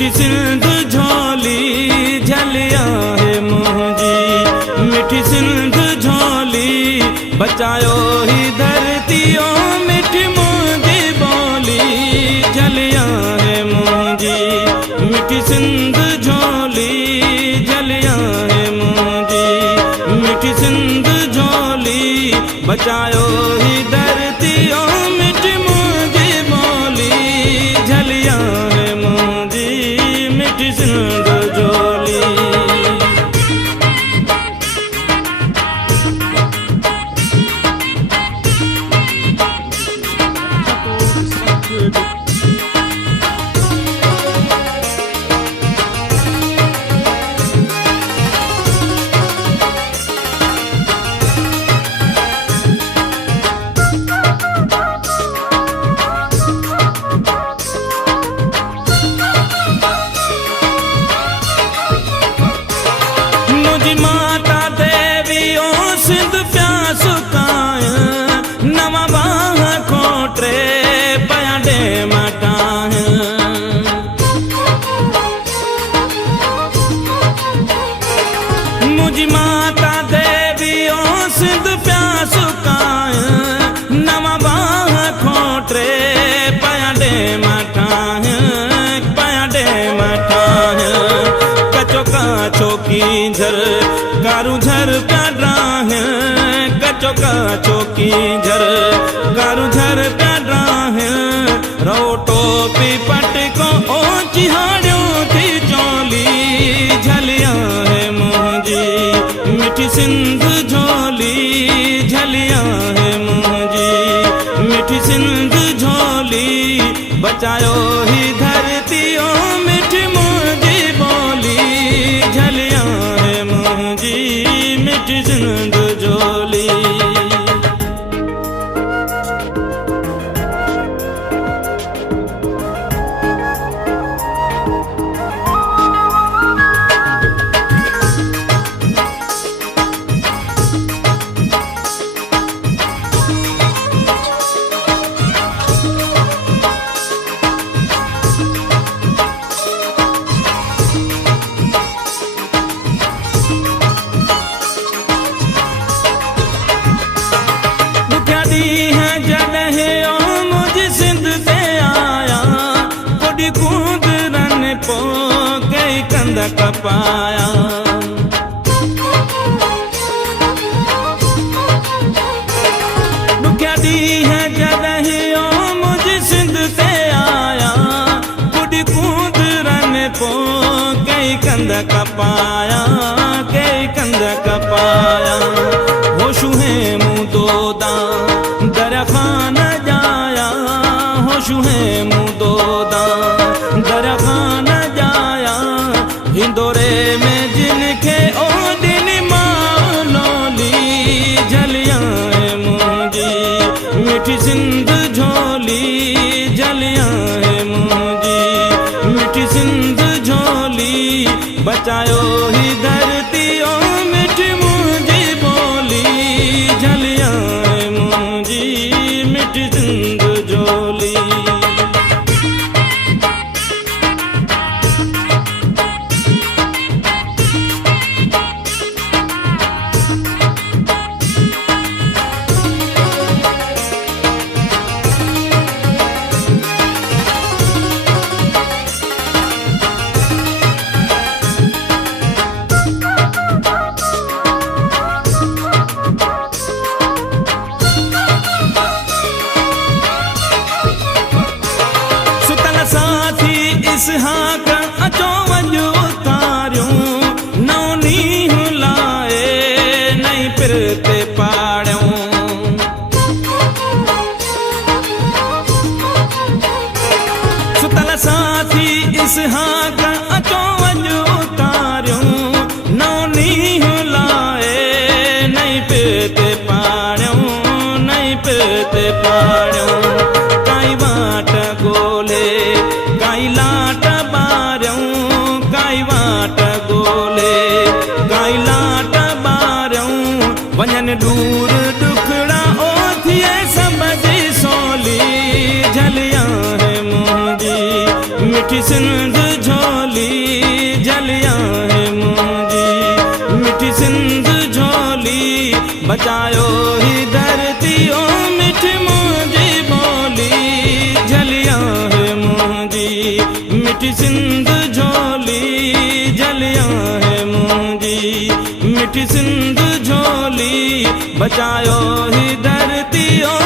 मिठी सिंध झोली झलिया है मुंहिंजी, मिठी सिंध झोली बचायो ही धरती ओ मिठी मुंहिंजी बोली झलिया है मुंहिंजी, मिठी सिंध झोली झलिया है मुंहिंजी, मिठी सिंध झोली बचायो ही धरती ओ मिठी मुंहिंजी बोली झलिया है मुंहिंजी, मिठी सिंध झोली। माता देवी ओ सिंध प्यास काय नवा बाह खोटरे पया डे मटाह, मुझी माता देवी ओ सिंध प्यास काय नवा बाह खोटरे पया डे मटाह, पया डे मटाह। कचो काचो की झर गारू झर प्यारा है, कचो काचो की झर गारू झर प्यारा है, रोटो पी पट को ओ चिहाड़ियों थी चोली झलिया है मुंहिंजी, मिठी सिंध झोली झलिया है मुंहिंजी, मिठी सिंध झोली बचायो ही धरती ओ मिठी मुंहिंजी बोली झलिया है मुंहिंजी, मिठी सिंध झोली। कूद रन पो कई कंद कपाया, दुखिया दी है जदही ओ मुझ सिंध से आया, कुड़ी कूद रन पो कई कंद कपाया, कई कंद कपाया। होशु है मुँह दोदा दरखान जाया, होशु है मुँह दोदा दरखान जाया, हिंदोरे में जिनके ओ दिन मालोली झलिया है मुंहिंजी, मिठी सिंध झोली झलिया है मुंहिंजी, मिठी सिंध झोली बचायो ही धरती ओ मिठी मुंहिंजी बोली झलिया है मुंहिंजी, मिठी सिंध झोली। इसहाक अचो वञो तारियूं नौ नींहुं लाए नई पिर ते पाड़ियूं, सुतल साथी इसहाक अचो वञो तारियूं नौ नींहुं लाए नई पिर ते पाड़ियूं, नई पिर ते पाड़ियूं। काई वाट ॻोल्हे काई लाट ॿारियूं, काई वाट ॻोल्हे काई लाट ॿारियूं, वञनि दूर ॾुखड़ा ओ थिए सभ जी सोली झलिया है मुंहिंजी, मिठी सिंध झोली बचायो ही धरती ओ मिठी मुंहिंजी ॿोली झलिया है मुंहिंजी मिठी सिंध झोली झलिया है मुंहिंजी मिठी सिंध झोली बचायो ही धरती ओ